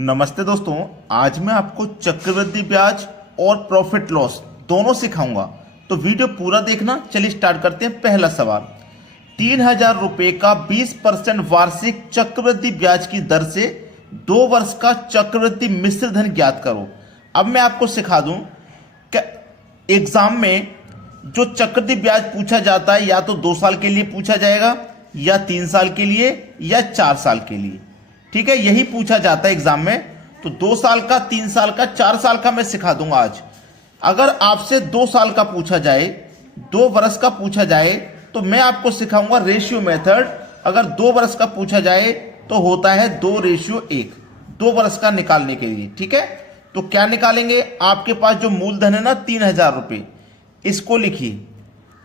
नमस्ते दोस्तों, आज मैं आपको चक्रवृद्धि ब्याज और प्रॉफिट लॉस दोनों सिखाऊंगा। तो वीडियो पूरा देखना। चलिए स्टार्ट करते हैं। पहला सवाल, 3,000 रुपए का 20% वार्षिक चक्रवृद्धि ब्याज की दर से 2 वर्ष का चक्रवृद्धि मिश्र धन ज्ञात करो। अब मैं आपको सिखा दूं कि एग्जाम में जो चक्रवृद्धि ब्याज पूछा जाता है या तो 2 साल के लिए पूछा जाएगा या 3 साल के लिए या 4 साल के लिए। ठीक है, यही पूछा जाता है एग्जाम में। तो 2 साल का, 3 साल का, 4 साल का मैं सिखा दूंगा आज। अगर आपसे 2 साल का पूछा जाए, 2 वर्ष का पूछा जाए, तो मैं आपको सिखाऊंगा रेशियो मेथड। अगर 2 वर्ष का पूछा जाए तो होता है 2:1, 2 वर्ष का निकालने के लिए। ठीक है, तो क्या निकालेंगे? आपके पास जो मूलधन है ना 3,000 रुपए, इसको लिखिए।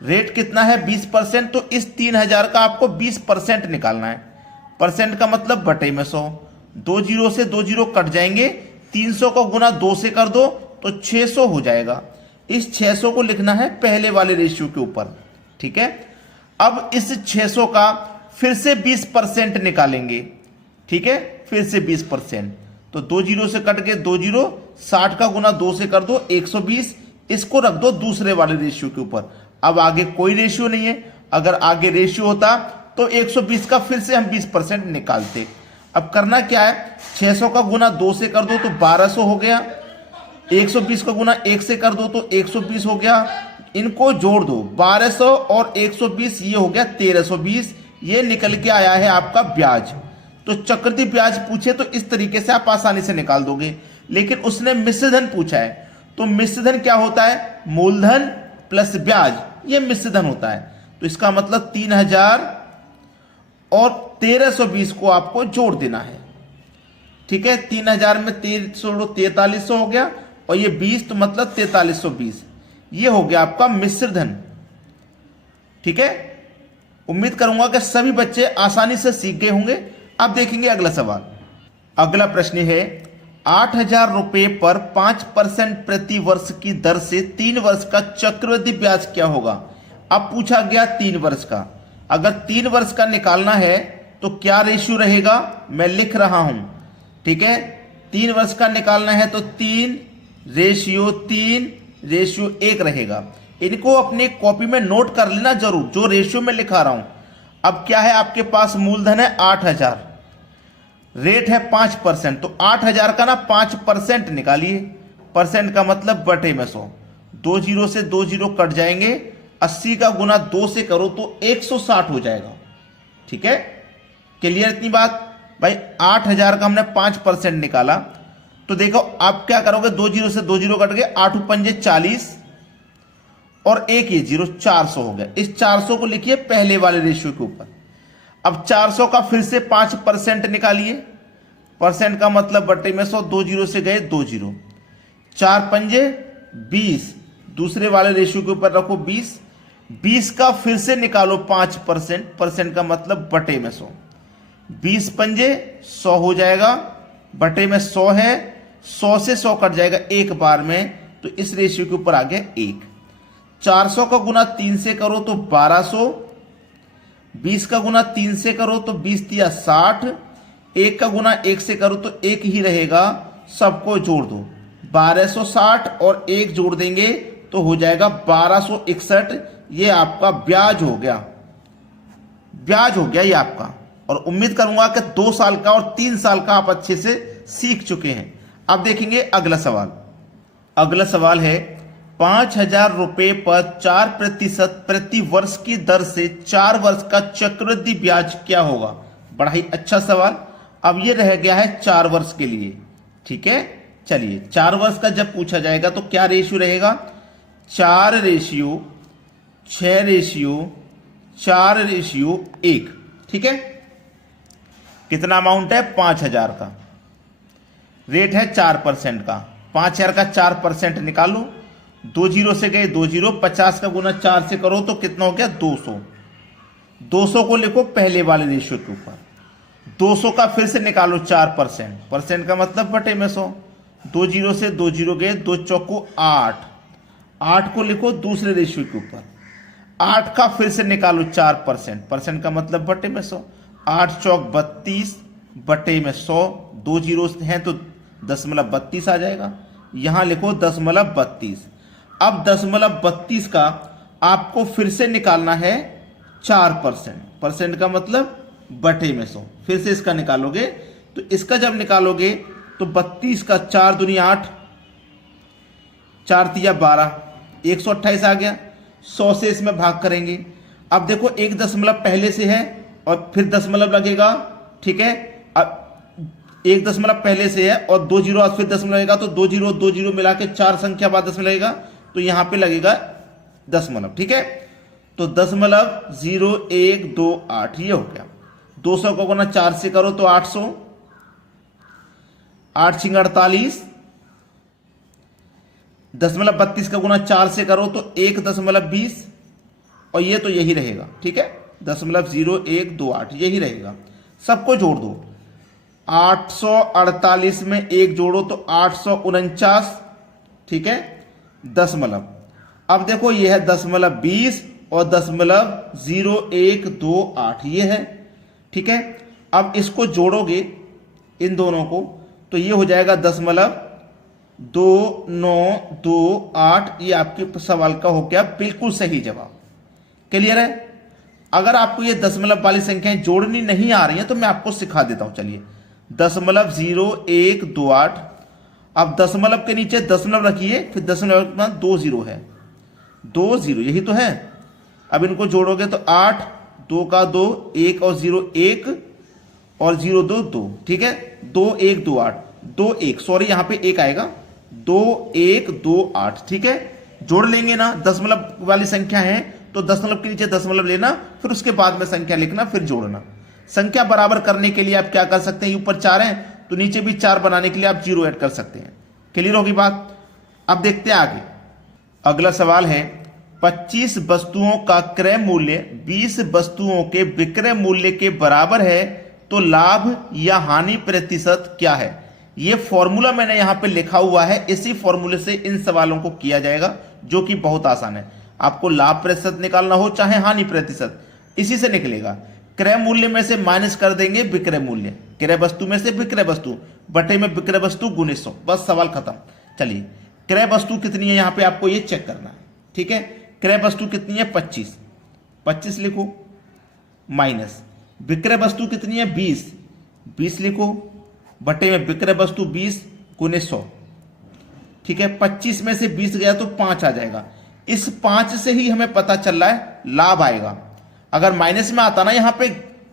रेट कितना है? 20%। तो इस 3,000 का आपको 20% निकालना है। परसेंट का मतलब बटे में 100। 2 जीरो से 2 जीरो कट जाएंगे। 300 को गुना 2 से कर दो तो 600 हो जाएगा। इस 600 को लिखना है पहले वाले रेशियो के ऊपर। ठीक है, अब इस 600 का फिर से 20% निकालेंगे। ठीक है, फिर से 20%। तो 2 जीरो से कट के 2 जीरो, 60 का गुना 2 से कर दो 120। इसको रख दो दूसरे वाले रेशियो के ऊपर। अब आगे कोई रेशियो नहीं है। अगर आगे रेशियो होता तो 120 का फिर से हम 20% निकालते। अब करना क्या है? 600 का गुना 2 से कर दो तो 1200 हो गया। 120 का गुना 1 से कर दो तो 120 हो गया। इनको जोड़ दो, 1200 और 120, ये हो गया 1320। ये निकल के आया है आपका ब्याज। तो चक्रवृद्धि ब्याज पूछे तो इस तरीके से आप आसानी से निकाल दोगे। लेकिन उसने मिश्र धन पूछा है, तो मिश्र धन क्या होता है? मूलधन प्लस ब्याज, ये मिश्र धन होता है। तो इसका मतलब 3,000 और 1320 को आपको जोड़ देना है। ठीक है, 3,000 में 4300 हो गया और ये 20, तो मतलब 4320। ये हो गया आपका मिश्र धन। ठीक है, उम्मीद करूंगा कि सभी बच्चे आसानी से सीख गए होंगे। अब देखेंगे अगला सवाल। अगला प्रश्न है, 8,000 रुपए पर 5% प्रति वर्ष की दर से 3 वर्ष का चक्रवृद्धि ब्याज क्या होगा? अब पूछा गया 3 वर्ष का। अगर 3 वर्ष का निकालना है तो क्या रेशियो रहेगा? मैं लिख रहा हूं। ठीक है, 3 वर्ष का निकालना है तो 3:1 रहेगा। इनको अपनी कॉपी में नोट कर लेना जरूर, जो रेशियो में लिखा रहा हूं। अब क्या है? आपके पास मूलधन है 8,000, रेट है 5%। तो 8,000 का ना 5% निकालिए। परसेंट का मतलब बटे में 100। 2 जीरो से 2 जीरो कट जाएंगे। 80 का गुना 2 से करो तो 160 हो जाएगा। ठीक है, क्लियर इतनी बात भाई? 8,000 का हमने 5% निकाला। तो देखो आप क्या करोगे, 2 जीरो से 2 जीरो कट गए, 8 पंजे 40 और 1 ये जीरो, 400 हो गया। इस 400 को लिखिए पहले वाले रेशियो के ऊपर। अब 400 का फिर से 5% निकालिए। परसेंट का मतलब बटे में 100। 2 जीरो से गए 2 जीरो, 4 पंजे 20, दूसरे वाले रेशियो के ऊपर रखो 20। 20 का फिर से निकालो 5%। परसेंट का मतलब बटे में 100। 20 पंजे 100 हो जाएगा, बटे में 100 है। 100 से 100 कट जाएगा एक बार में, तो इस रेशियो के ऊपर आ गया 1। 400 का गुना 3 से करो तो 1200। 20 का गुना 3 से करो तो 20 तिया 60। 1 का गुना 1 से करो तो 1 ही रहेगा। सबको जोड़ दो, 1260 और 1 जोड़ देंगे तो हो जाएगा 1261। ये आपका ब्याज हो गया। ब्याज हो गया ये आपका। और उम्मीद करूंगा कि 2 साल का और 3 साल का आप अच्छे से सीख चुके हैं। अब देखेंगे अगला सवाल। अगला सवाल है, 5,000 रुपए पर 4% प्रति वर्ष की दर से 4 वर्ष का चक्रवृद्धि ब्याज क्या होगा? बड़ा ही अच्छा सवाल। अब ये रह गया है 4 वर्ष के लिए। ठीक है, चलिए 4 वर्ष का जब पूछा जाएगा तो क्या रेशियो रहेगा? 4:6:4:1। ठीक है, कितना अमाउंट है? 5,000 का। रेट है 4% का। 5,000 का 4% निकालो। 2 जीरो से गए 2 जीरो, 50 का गुना 4 से करो तो कितना हो गया? 200। 200 को लिखो पहले वाले रेशियो के ऊपर। 200 का फिर से निकालो 4%। परसेंट का मतलब बटे में 100। 2 जीरो से 2 जीरो गए, 2 चौको 8। 8 को लिखो दूसरे रेशियो के ऊपर। 8 का फिर से निकालो 4%। परसेंट का मतलब बटे में 100। 8 चौक 32 बटे में 100 2 जीरो हैं तो 0.32 आ जाएगा। यहां लिखो 0.32। अब 0.32 का आपको फिर से निकालना है 4%। परसेंट का मतलब बटे में 100। फिर से इसका निकालोगे तो इसका जब निकालोगे तो 32 का 4 दूनी 8, 4 तिया 12, 128 आ गया। 100 से इसमें भाग करेंगे। अब देखो एक दशमलव पहले से है और फिर दशमलव लगेगा, ठीक है। अब एक दशमलव पहले से है और 2 जीरो फिर दशमलव लगेगा, तो 2 जीरो मिला के 4 संख्या बाद दशमलव लगेगा, तो यहां पे लगेगा दशमलव, ठीक है। तो 0.0128 ये हो गया। 200 को गुना 4 से करो तो 800, 8 छिंग 48, 0.32 का गुना 4 से करो तो 1.20, और ये तो यही रहेगा, ठीक है। 0.0128 यही रहेगा। सबको जोड़ दो। 848 में 1 जोड़ो तो 849, ठीक है, दशमलव। अब देखो ये है 20 और 0.0128 ये है, ठीक है। अब इसको जोड़ोगे इन दोनों को तो ये हो जाएगा 0.2928। ये आपके सवाल का हो गया बिल्कुल सही जवाब। क्लियर है। अगर आपको ये दशमलव वाली संख्याएं जोड़नी नहीं आ रही हैं तो मैं आपको सिखा देता हूं। चलिए 0.0128। अब दशमलव के नीचे दशमलव रखिए, फिर दशमलव के बाद 2 जीरो है, 2 जीरो यही तो है। अब इनको जोड़ोगे तो 8, 2 का 2, 1 और 0 1 और 0 2 2, ठीक है। 2128, 21 सॉरी यहां पे 1 आएगा, 2128, ठीक है। जोड़ लेंगे ना, दशमलव वाली संख्या है तो दशमलव के नीचे दशमलव लेना, फिर उसके बाद में संख्या लिखना, फिर जोड़ना। संख्या बराबर करने के लिए आप क्या कर सकते हैं, ऊपर 4 है तो नीचे भी 4 बनाने के लिए आप 0 ऐड कर सकते हैं। क्लियर होगी बात। अब देखते हैं आगे। अगला सवाल है 25 वस्तुओं का क्रय मूल्य 20 वस्तुओं के विक्रय मूल्य के बराबर है तो लाभ या हानि प्रतिशत क्या है। यह फॉर्मूला मैंने यहां पे लिखा हुआ है। इसी फॉर्मूले से इन सवालों को किया जाएगा, जो कि बहुत आसान है। आपको लाभ प्रतिशत निकालना हो चाहे हानि प्रतिशत, इसी से निकलेगा। क्रय मूल्य में से माइनस कर देंगे विक्रय मूल्य, क्रय वस्तु में से विक्रय वस्तु, बटे में विक्रय वस्तु गुणे 100, बस सवाल खत्म। चलिए क्रय वस्तु कितनी है यहां पे आपको ये चेक करना है, ठीक है। क्रय वस्तु कितनी है 25, 25 लिखो, माइनस विक्रय वस्तु कितनी है 20, 20 लिखो, बटे में विक्रय वस्तु 20 गुणे 100, ठीक है। 25 में से 20 गया तो 5 आ जाएगा। इस 5 से ही हमें पता चल रहा है लाभ आएगा। अगर माइनस में आता ना यहां पे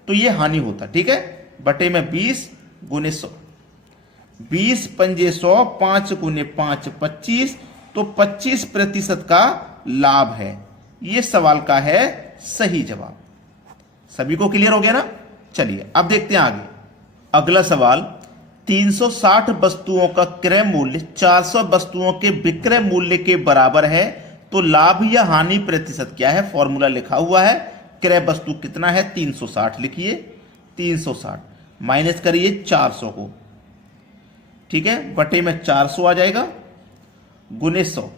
तो ये हानि होता, ठीक है। बटे में 20 गुणे 100, 20 पंजे 100, 5 गुणे 5 25, तो 25% का लाभ है। ये सवाल का है सही जवाब। सभी को क्लियर हो गया ना। चलिए अब देखते हैं आगे। अगला सवाल 360 वस्तुओं का क्रय मूल्य 400 वस्तुओं के विक्रय मूल्य के बराबर है तो लाभ या हानि प्रतिशत क्या है। फॉर्मूला लिखा हुआ है। क्रय वस्तु कितना है 360 लिखिए, 360 माइनस करिए 400 को, ठीक है, बटे में 400 आ जाएगा गुने 100।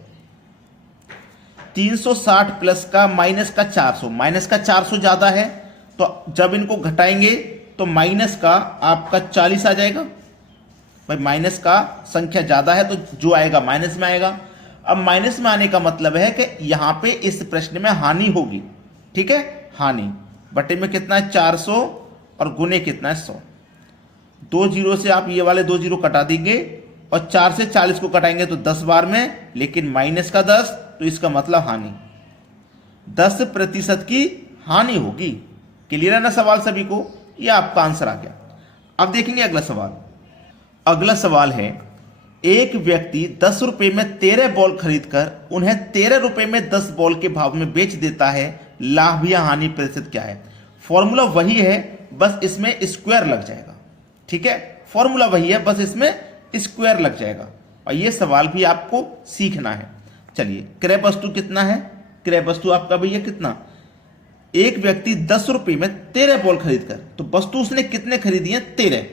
360 प्लस का माइनस का 400, माइनस का 400 ज्यादा है तो जब इनको घटाएंगे तो माइनस का आपका 40 आ जाएगा। भाई माइनस का संख्या ज्यादा है तो जो आएगा माइनस में आएगा। अब माइनस में आने का मतलब है कि यहां पे इस प्रश्न में हानि होगी, ठीक है। हानि बटे में कितना है 400 और गुने कितना है 100। 2 जीरो से आप ये वाले 2 जीरो कटा देंगे और 4 से 40 को कटाएंगे तो 10 बार में, लेकिन माइनस का 10 तो इसका मतलब हानि, 10% की हानि होगी। क्लियर है ना सवाल सभी को। ये आपका आंसर आ गया। अब देखेंगे अगला सवाल। अगला सवाल है एक व्यक्ति 10 रुपए में 13 बॉल खरीदकर उन्हें 13 रुपए में 10 बॉल के भाव में बेच देता है, लाभ या हानि प्रतिशत क्या है। फॉर्मूला वही है, बस इसमें स्क्वायर लग जाएगा, ठीक है। फॉर्मूला वही है, बस इसमें स्क्वायर लग जाएगा और यह सवाल भी आपको सीखना है। चलिए क्रय वस्तु कितना है, क्रय वस्तु आपका भैया कितना, एक व्यक्ति 10 रुपए में 13 बॉल खरीदकर, तो वस्तु उसने कितने खरीदी है 13,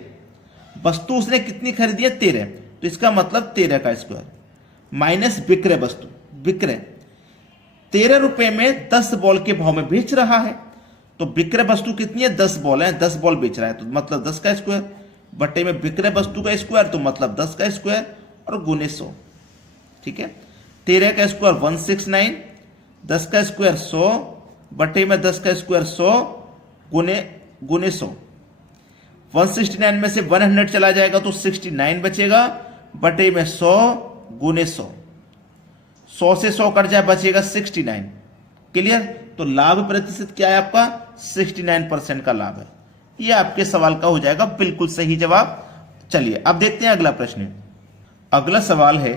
वस्तु उसने कितनी खरीदी है 13, तो इसका मतलब 13 का स्क्वायर माइनस विक्रय वस्तु, विक्रय 13 रुपए में 10 बॉल के भाव में बेच रहा है, तो विक्रय वस्तु कितनी है 10 बॉल है, 10 बॉल बेच रहा है तो मतलब 10 का स्क्वायर बटे में विक्रय वस्तु का स्क्वायर तो मतलब 10 का स्क्वायर और गुने 100। ठीक है, 13 का स्क्वायर 169, 10 का स्क्वायर 100 बटे में 10 का स्क्वायर 100 गुने 100। 169 में से 100 चला जाएगा तो 69 बचेगा बटे में 100 गुने 100। 100 से 100 कट जाए बचेगा 69। क्लियर? तो लाभ प्रतिशत क्या है आपका? 69% का लाभ है। यह आपके सवाल का हो जाएगा बिल्कुल सही जवाब। चलिए अब देखते हैं अगला प्रश्न। अगला सवाल है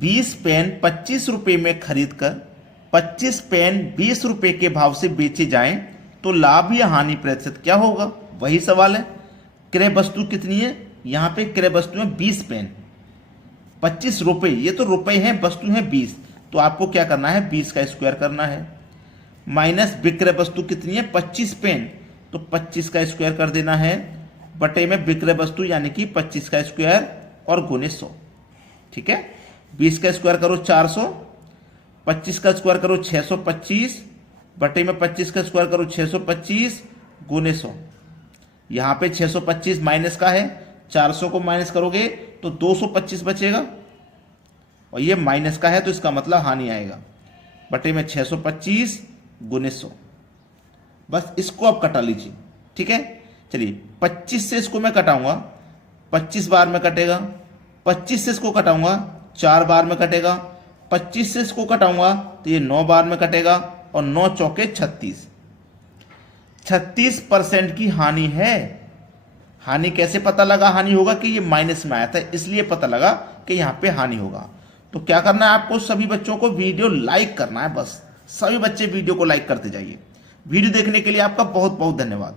20 पेन 25 रुपए में खरीदकर 25 पेन 20 रुपए के भाव से बेचे जाएं तो लाभ या हानि प्रतिशत क्या होगा? वही सवाल है। क्रय वस्तु कितनी है? यहां पे क्रय वस्तु है 20 पेन, 25 रुपए, ये तो रुपए हैं, वस्तु है 20, तो आपको क्या करना है? 20 का स्क्वायर करना है। माइनस विक्रय वस्तु कितनी है? 25 पेन, तो 25 का स्क्वायर कर देना है बटे में विक्रय वस्तु यानी कि 25 का स्क्वायर और गुने 100। ठीक है, 20 का स्क्वायर करो 400, 25 का स्क्वायर करो 625 बटे में 25 का स्क्वायर करो 625 गुने 100। यहां पे 625 माइनस का है, 400 को माइनस करोगे तो 225 बचेगा और ये माइनस का है तो इसका मतलब हानि आएगा बटे में 625 गुने 100। बस इसको आप कटा लीजिए। ठीक है, चलिए 25 से इसको मैं कटाऊंगा, 25 बार में कटेगा, 25 से इसको कटाऊंगा 4 बार में कटेगा, 25 से इसको कटाऊंगा तो ये 9 बार में कटेगा और 9 चौके 36। 36% की हानि है। हानि कैसे पता लगा हानि होगा? कि ये माइनस में आया था इसलिए पता लगा कि यहां पे हानि होगा। तो क्या करना है आपको? सभी बच्चों को वीडियो लाइक करना है। बस सभी बच्चे वीडियो को लाइक करते जाइए। वीडियो देखने के लिए आपका बहुत बहुत धन्यवाद।